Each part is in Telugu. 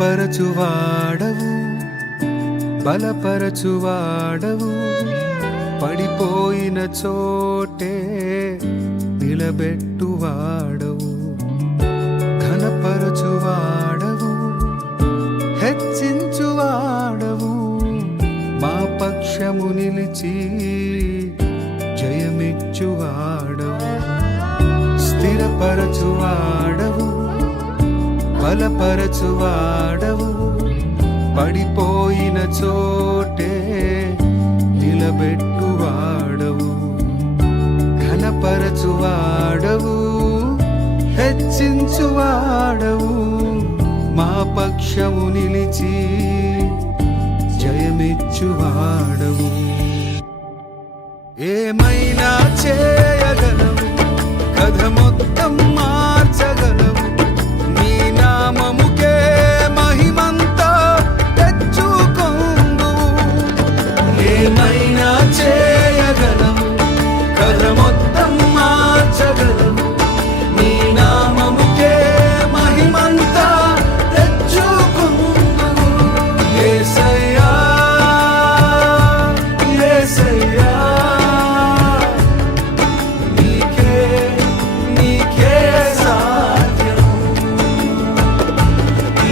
స్థిరపరచువాడవు, బలపరచువాడవు, పడిపోయిన చోటే నిలబెట్టువాడవు, ఘనపరచువాడవు, హెచ్చించువాడవు, మా పక్షము నిలిచి జయమిచ్చువాడవు, స్థిరపరచువాడవు, బలపరచువాడవు, పడిపోయిన చోటే నిలబెట్టువాడవు, ఘనపరచువాడవు, హెచ్చించువాడవు, మా పక్షము నిలిచి జయమిచ్చువాడవు. ఏమైనా చేయగలవు, కథ మొత్తం మార్చగలవు, నీ నామముకే మహిమంతా తెచ్చుకొందువు. ఏమైనా చేయగలవు, కథ మొత్తం మార్చగలవు, నీ నామముకే మహిమంతా తెచ్చుకొందువు. యేసయ్యా, యేసయ్యా, నీకే సాధ్యం.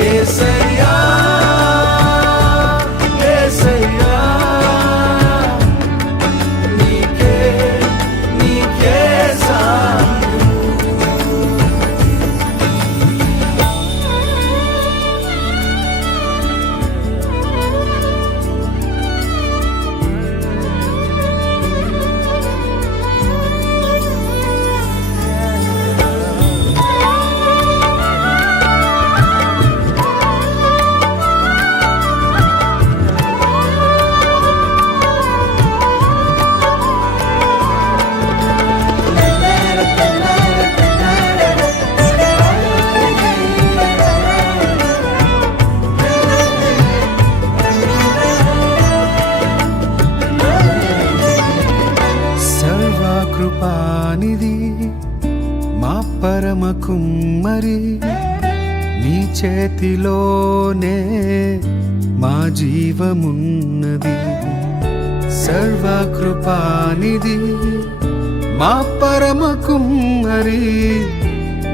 యేసయ్యా, యేసయ్యా, నీకే సాధ్యం. కృపానిధి మా పరమ కుమ్మరి, నీ చేతిలోనే మా జీవమున్నది. సర్వకృపానిధి మా పరమ కుమ్మరి,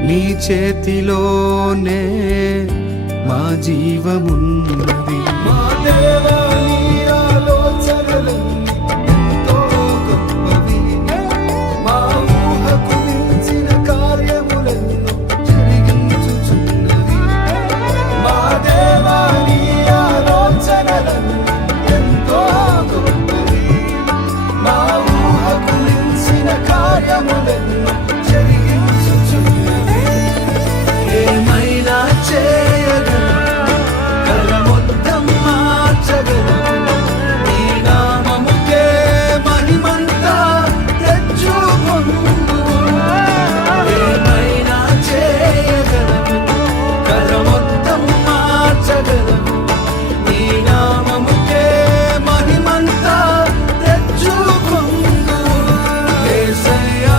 నీ చేతిలోనే మా జీవమున్నది. మా దేవా, నీ ఆలోచనలన్నీ ఏమైనా చేయగలవు, కథ మొత్తం మార్చగలవు, నీ నామముకే మహిమంతా తెచ్చుకొందువు. ఏమైనా చేయగలవు, కథ మొత్తం మార్చగలవు, నీ నామముకే మహిమంతా తెచ్చుకొందువు. యేసయ్యా,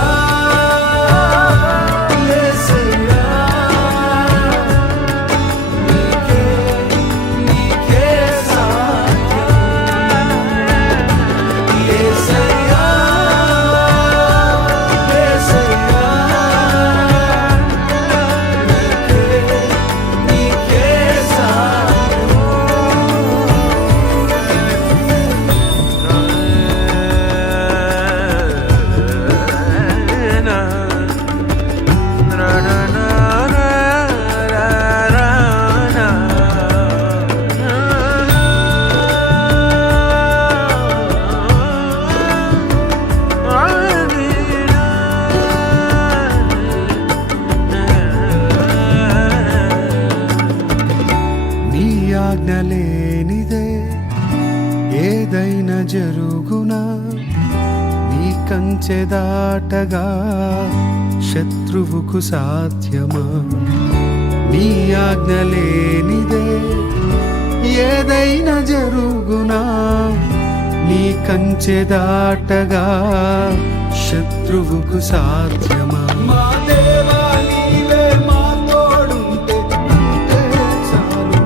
ఆజ్ఞలేనిదే ఏదైనా జరుగునా, నీ కంచె దాటగా శత్రువుకు సాధ్యమా. నీ ఆజ్ఞలేనిదే ఏదైనా జరుగునా, నీ కంచె దాటగా శత్రువుకు సాధ్యమా. మా దేవా, నీవే మా తోడుంటే అంతే చాలు.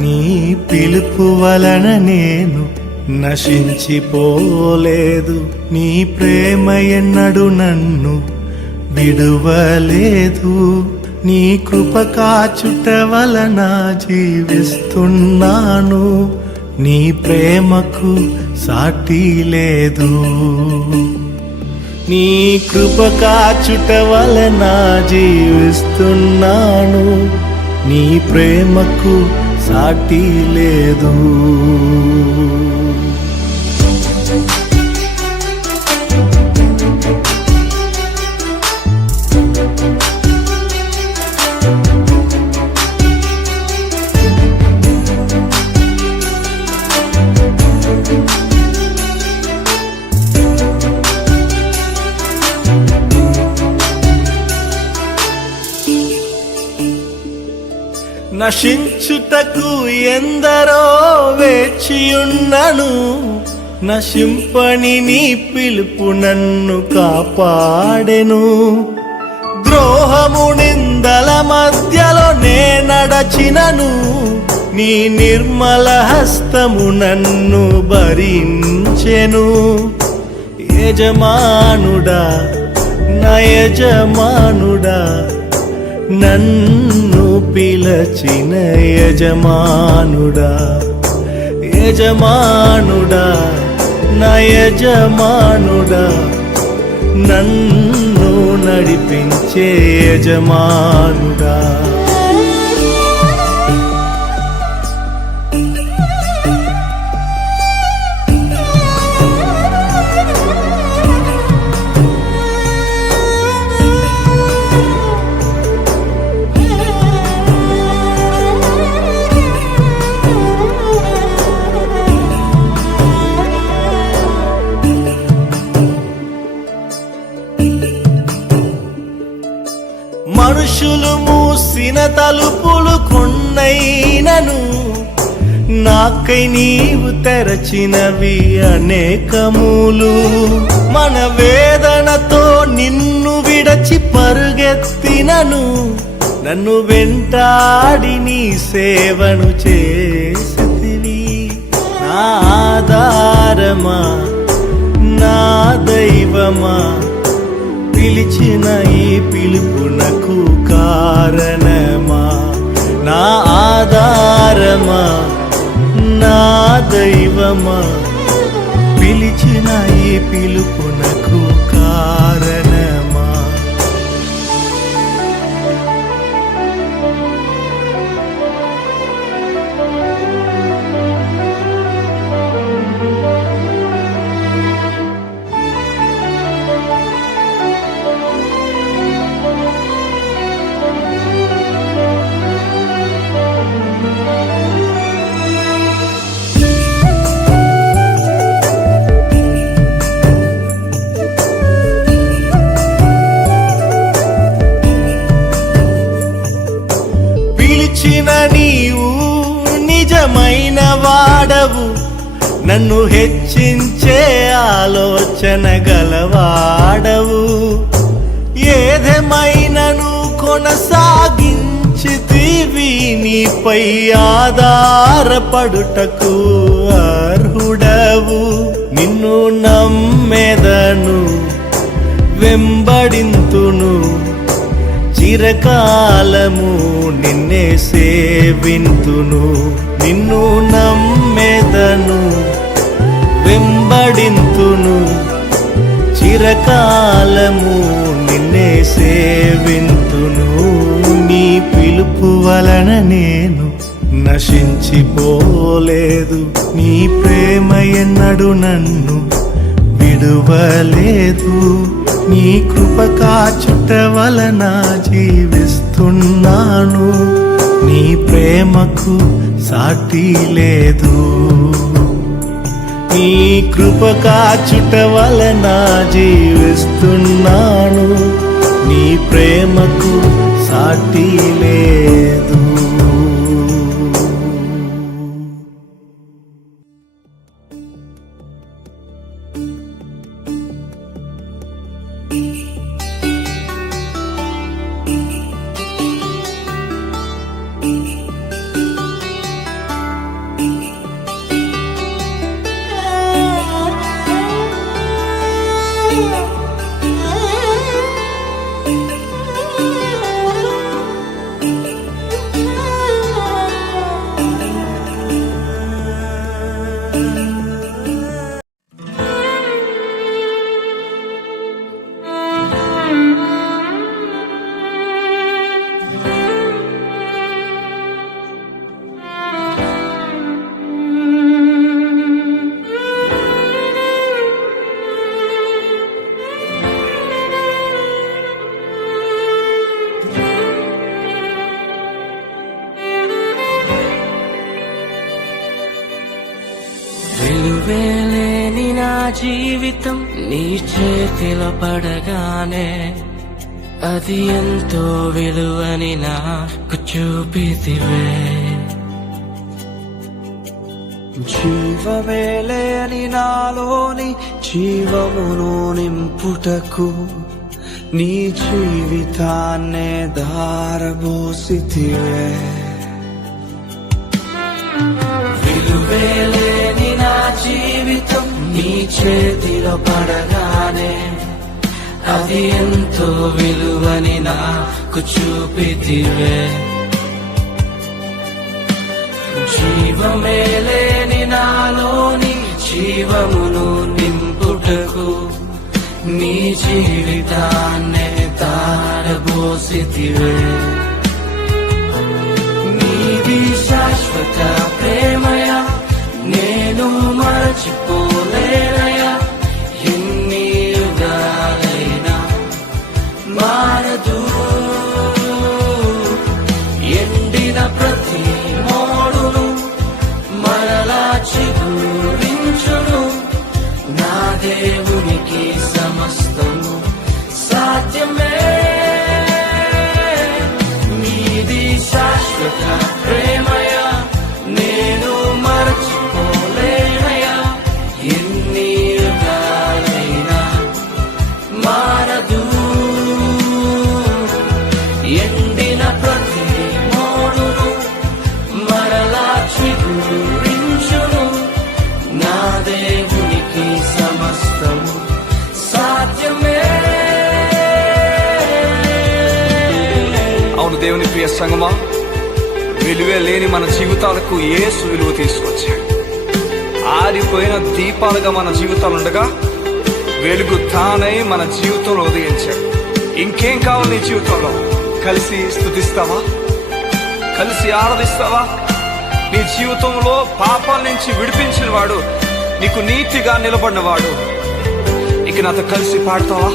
నీ పిలుపు వలన నేను నశించిపోలేదు, నీ ప్రేమ ఎన్నడు నన్ను విడువలేదు, నీ కృప కాచుట వలన జీవిస్తున్నాను, నీ ప్రేమకు సాటి లేదు. నీ కృప కాచుట వలన జీవిస్తున్నాను, నీ ప్రేమకు సాటి లేదు. నశించుటకు ఎందరో వేచియున్నను, నశింపని నీ పిలుపు నన్ను కాపాడెను. ద్రోహము నిందల మధ్యలో నే నడచినను, నీ నిర్మల హస్తము నన్ను భరించెను. యజమానుడా నా యజమానుడా, నన్ను పిలచిన యజమానుడా, యజమానుడా నా యజమానుడా, నన్ను నడిపించే యజమానుడా. మనుషులు మూసిన తలుపులు కొన్నైనను, నాకై నీవు తెరచినవి అనేకములు. మన వేదనతో నిన్ను విడచి పరుగెత్తినను, నన్ను వెంటాడి నీ సేవను చేసితివి. నా ఆధారమా నా దైవమా, పిలిచిన ఈ పిలుపునకు కారణమా. నా ఆధారమా నా దైవమా, పిలిచిన ఈ పిలుపునకు కారణమా. నీవు నిజమైన వాడవు, నన్ను హెచ్చించే ఆలోచన గలవాడవు. ఏదేమైనను కొనసాగించితివి, నీపై ఆధారపడుటకు అర్హుడవు. నిన్ను నమ్మెదను వెంబడింతును, చిరకాలము నిన్నే సేవింతును. నిన్ను నమ్మెదను వెంబడింతును, చిరకాలము నిన్నే సేవింతును. నీ పిలుపు వలన నేను నశించిపోలేదు, నీ ప్రేమ ఎన్నడు నన్ను విడువలేదు. నీ కృప కాచుట వలన జీవిస్తున్నాను, నీ ప్రేమకు సాటి లేదు. నీ కృప కాచుట వలన జీవిస్తున్నాను, నీ ప్రేమకు సాటి లేదు. విలువేలేని నా జీవితం నీ చేతిలో పడగానే అది ఎంతో విలువని నాకు చూపితివే. జీవమేలేని నాలోని జీవమును నింపుటకు నీ జీవితాన్నే దారబోసితివే. విలువేలేని నా జీవితం నీ చేతిలో పడగానే అది ఎంతో విలువని నాకు చూపితివే. జీవమేలేని నాలోని జీవమును నింపుటకు నీ జీవితాన్నే తారబోసితివే. నీది శాశ్వత ప్రేమయ నేను మరచిపోలేనయా, ఎన్ని యుగాలైనా మారదు. ఎండిన ప్రతి మోడును మరలా చిగురించును, నా దేవునికి సమస్తము సాధ్యమే. నీది శాశ్వత ప్రేమయ నేను మరచిపోలేనయా, ఎన్ని యుగాలైనా మారదు. ఎండిన ప్రతి మోడును మరలా చిగురించును, నా దేవునికి సమస్తము సాధ్యమే. అవును దేవుని ప్రియ సంగమా, విలువే లేని మన జీవితాలకు యేసు విలువ తీసుకొచ్చాడు. ఆరిపోయిన దీపాలుగా మన జీవితాలుండగా వెలుగు తానై మన జీవితంలో ఉదయించాడు. ఇంకేం కావాలి నీ జీవితంలో? కలిసి స్తుతిస్తావా? కలిసి ఆరాధిస్తావా? నీ జీవితంలో పాపాల నుంచి విడిపించిన వాడు, నీకు నీతిగా నిలబడిన వాడు, ఇక నాతో కలిసి పాడతావా?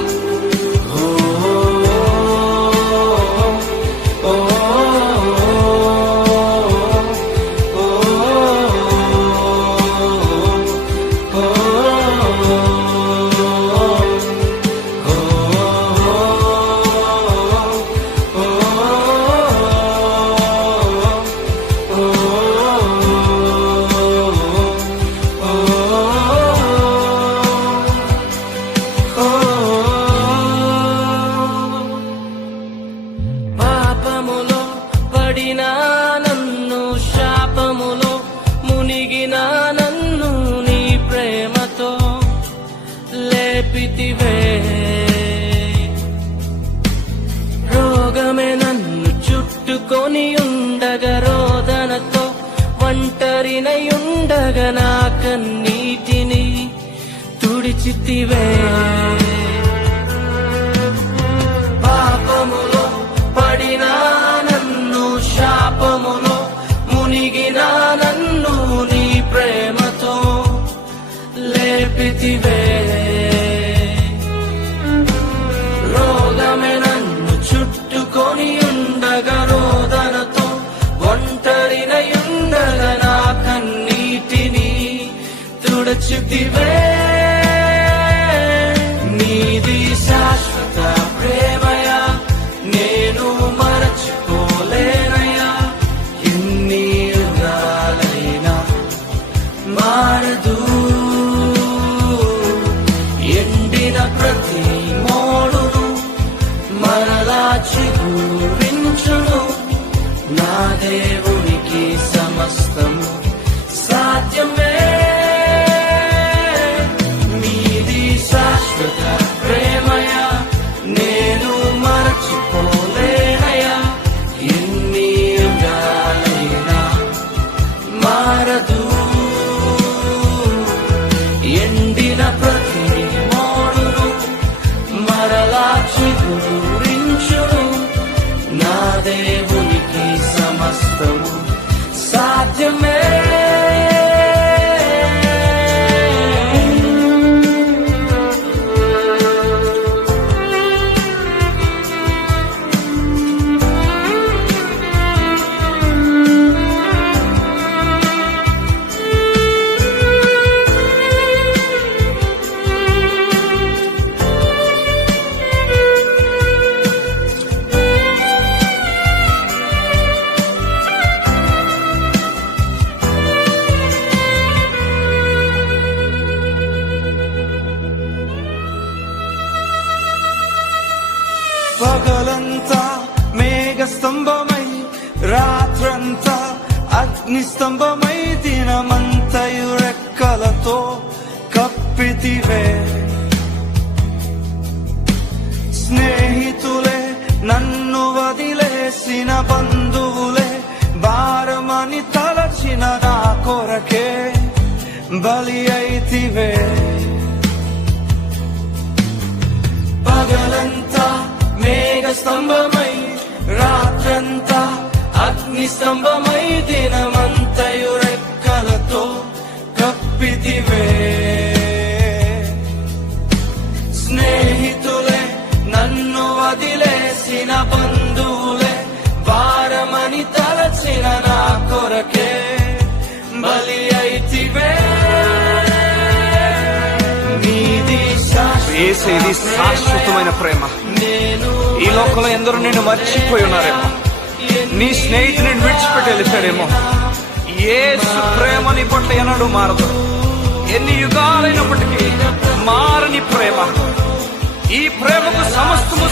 పాపములో పడిన నన్ను, శాపములో మునిగిన నన్ను నీ ప్రేమతో లేపితివే. రోగమే నన్ను చుట్టుకొని ఉండగా, రోదనతో ఒంటరినై ఉండగా నా కన్నీటిని తుడిచితివే. పాపములో పడిన నన్ను, శాపములో మునిగిన నన్ను నీ ప్రేమతో లేపితివే. రోగమే నన్ను చుట్టుకొని ఉండగా, రోదనతో ఒంటరినై ఉండగా నా కన్నీటిని తుడచితివే నీది శాశ్వత ప్రేమయా నేను మరచిపోలేనయ్యా ఎన్ని యుగాలైనా మారదు ఎండిన ప్రతి మోడును మరలా చిగురించును నా దేవునికి సమస్తము సాధ్యమే నీది శాశ్వత ప్రేమయా నేను మరచిపోలేనయ్యా ఎన్ని యుగాలైనా మారదు ఎండిన ప్రతి మోడును మరలా చిగురించును నా దేవునికి సమస్తము సాధ్యమే పగలంతా మేఘస్తంభమై రాత్రంతా అగ్నిస్తంభమై దినమంతయు రెక్కలతో కప్పితివే స్నేహితులే నన్ను వదిలేసిన బంధువులే భారమని తలచిన నా కొరకే బలి అయితివే పగలంతా మేఘస్తంభమై రాత్రంతా అగ్నిస్తంభమై దినమంతయు రెక్కలతో కప్పితివే స్నేహితులే నన్ను వదిలేసిన బంధువులే భారమని తలచిన నా కొరకే బలి అయితివే నీది యేసేది శాశ్వతమైన ప్రేమ. ఈ లోకంలో ఎందరో నిన్ను మర్చిపోయి ఉన్నారేమో, నీ స్నేహితుని విడిచిపెట్టి వెళ్ళిపోయారేమో. యేసు ప్రేమ నీ పట్ల ఎన్నడూ మారదు. ఎన్ని యుగాలైనప్పటికీ మారని ప్రేమ. ఈ ప్రేమకు సమస్తము